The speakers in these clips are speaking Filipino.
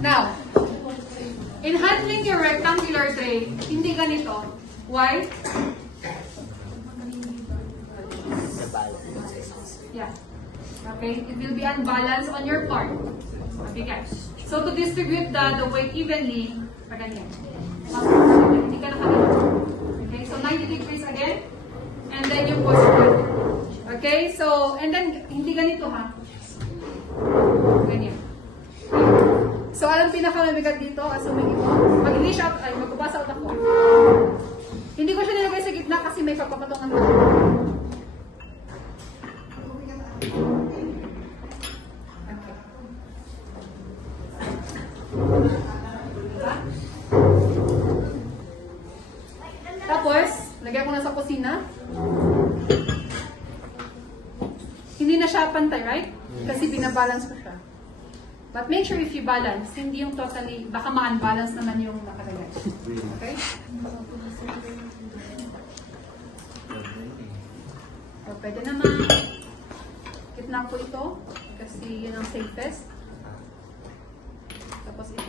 Now, in handling your rectangular tray, hindi ganito. Why? Yeah. Okay, it will be unbalanced on your part. Okay, so to distribute the weight evenly, ganyan. Hindi ka nakaganito. Okay, so 90 degrees again. And then yung posture. Okay, so, and then, hindi ganito ha. Ganyan. So, alam pinakamabigat dito, assuming ito, mag-initial out, ay, mag-pass out ako. Hindi ko siya nilagay sa gitna kasi may pagpapatungan ko. Diba? Tapos, lagyan ko na sa kusina. Hindi na siya pantay, right? Kasi binabalance ko siya. But make sure if you balance, hindi yung totally, baka ma-unbalance naman yung nakalagay. Okay? So, pwede naman. Gitna ko ito. Kasi yun ang safest. Tapos ito.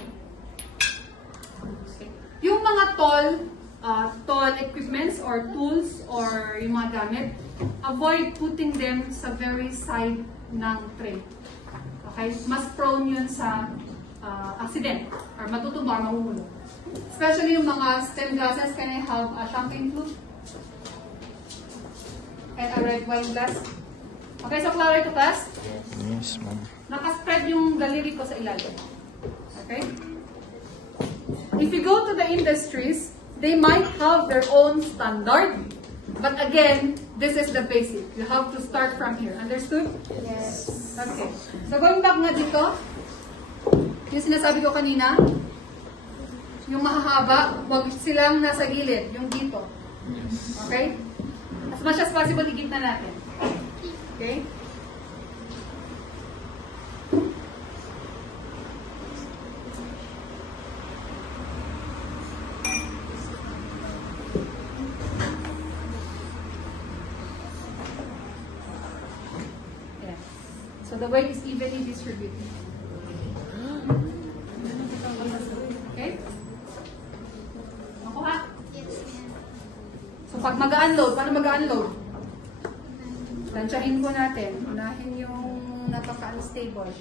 Okay. Yung mga tall equipments or tools or yung mga gamit, avoid putting them sa very side ng tray. Okay? Mas prone yun sa accident or matutumba or mahuhulog. Especially yung mga stem glasses. Can I have a champagne flute? And a red wine glass? Okay, so clear to class? Yes, ma'am. Nakaspread yung daliri ko sa ilalim. Okay? If you go to the industries, they might have their own standard. But again, this is the basic. You have to start from here. Understood? Yes. Okay. So going back na dito, yung sinasabi ko kanina, yung mahahaba, wag silang nasa gilid, yung dito. Okay? As much as possible, igit na natin. Okay? So the weight is evenly distributed. Okay? Makuha? So pag mag-unload, paano mag-unload? Tansyahin ko natin. Unahin yung napaka-unstable.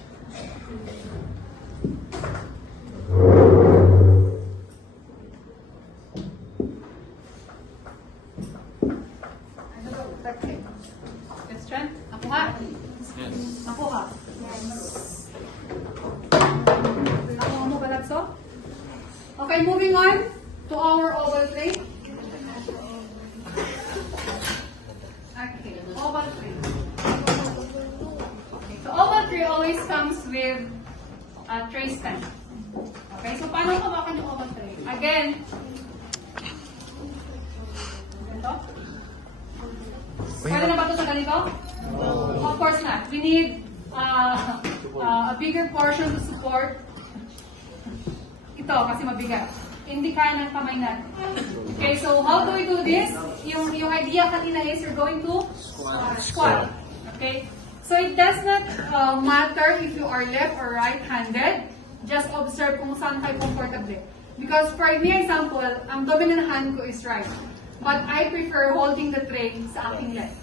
Okay. Question? Makuha? Yes. Nakuha? Yes. Nakuha mo, Balagso? Okay, moving on to our oval tray. Okay, oval tray. Okay, so oval tray always comes with a tray stand. Okay, so paano hawakan yung oval tray? Again, ganito? Pwede na ba ito sa ganito? Of course not. We need a bigger portion to support ito kasi mabigat. Hindi kaya ng kamay natin. Okay, so how do we do this? Yung idea kanina is you're going to squat. Okay? So it does not matter if you are left or right-handed. Just observe kung saan kayo comfortable. Because for me example, ang dominant hand ko is right. But I prefer holding the tray sa aking left.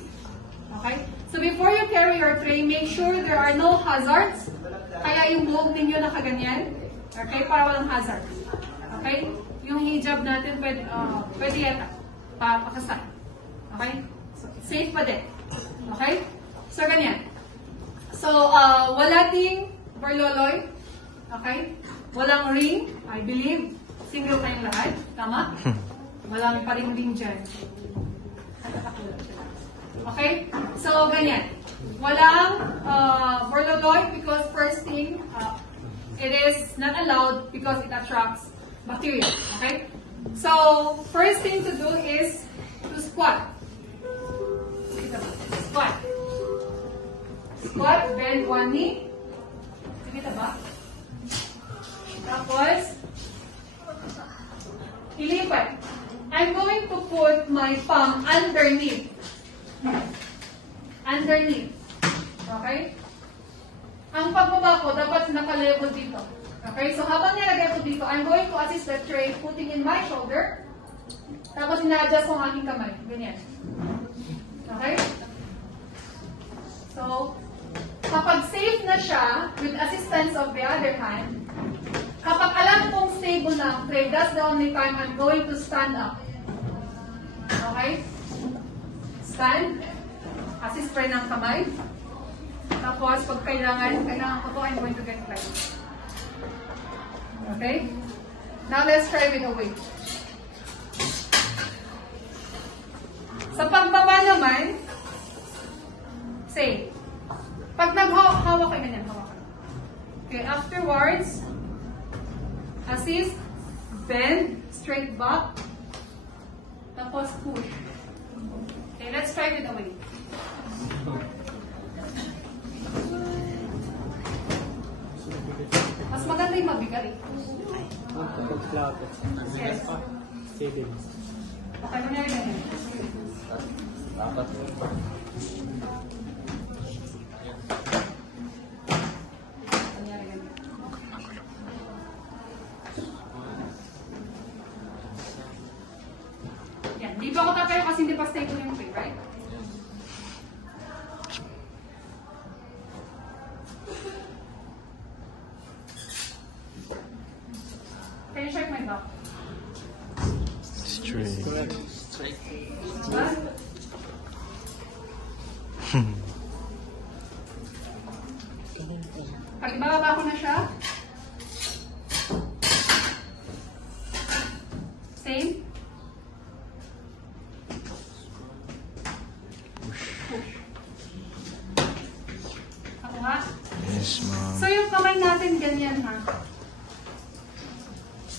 Okay? So before you carry your tray, make sure there are no hazards. Kaya yung buhok ninyo nakaganyan. Okay? Para walang hazards. Okay? Yung hijab natin, pwede yata. Pakasal. Okay? So, safe pa din. Okay? So, ganyan. So, wala ting berloloy. Okay? Walang ring. I believe. Single kayong lahat. Tama? Walang pa ring dyan. Okay? So, ganyan. Walang berloloy because first thing, it is not allowed because it attracts bacteria. Okay? So, first thing to do is to squat. Squat. Squat, bend one knee. Kita ba? Tapos, ilipat. I'm going to put my palm underneath. Underneath. Okay? Ang pagbaba ko, dapat naka-level dito. Okay, so habang nilagay ko dito, I'm going to assist the tray putting in my shoulder. Tapos ina-adjust ko ang aking kamay. Ganyan. Okay? So, kapag safe na siya, with assistance of the other hand, kapag alam kong stable na ang tray, that's the only time I'm going to stand up. Okay? Stand. Assist tray ng kamay. Tapos, pag kailangan ko to, I'm going to get light. Okay? Now, let's try with a weight. Sa pagbaba naman, say, pag naghawak kayo ganyan, hawak kayo. Okay, afterwards, assist, bend, straight back, tapos push. Okay, let's try with a weight. Mas maganda yung mabigat eh. Yes. Okay, kunyari ganyan. Kunyari ganyan. Yan, di pa ako tatayo kasi hindi pa stable yung tray, right? Can you check my back? Straight. Diba? Pag ibababa ko na siya, same. Push. Ako ha? Yes, ma'am. So yung kamay natin ganyan ha.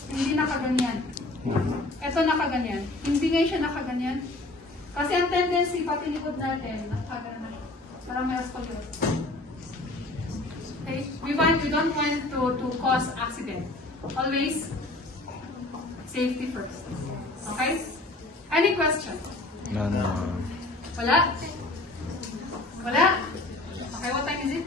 Hindi nakaganyan. Ito nakaganyan. Hindi ngayon siya nakaganyan. Kasi ang tendency, pati likod natin, nakaganan na siya. Parang may scoliosis. Okay? We don't want to cause accident. Always, safety first. Okay? Any question? No, no, ma'am. Wala? Wala? Okay, what time is it?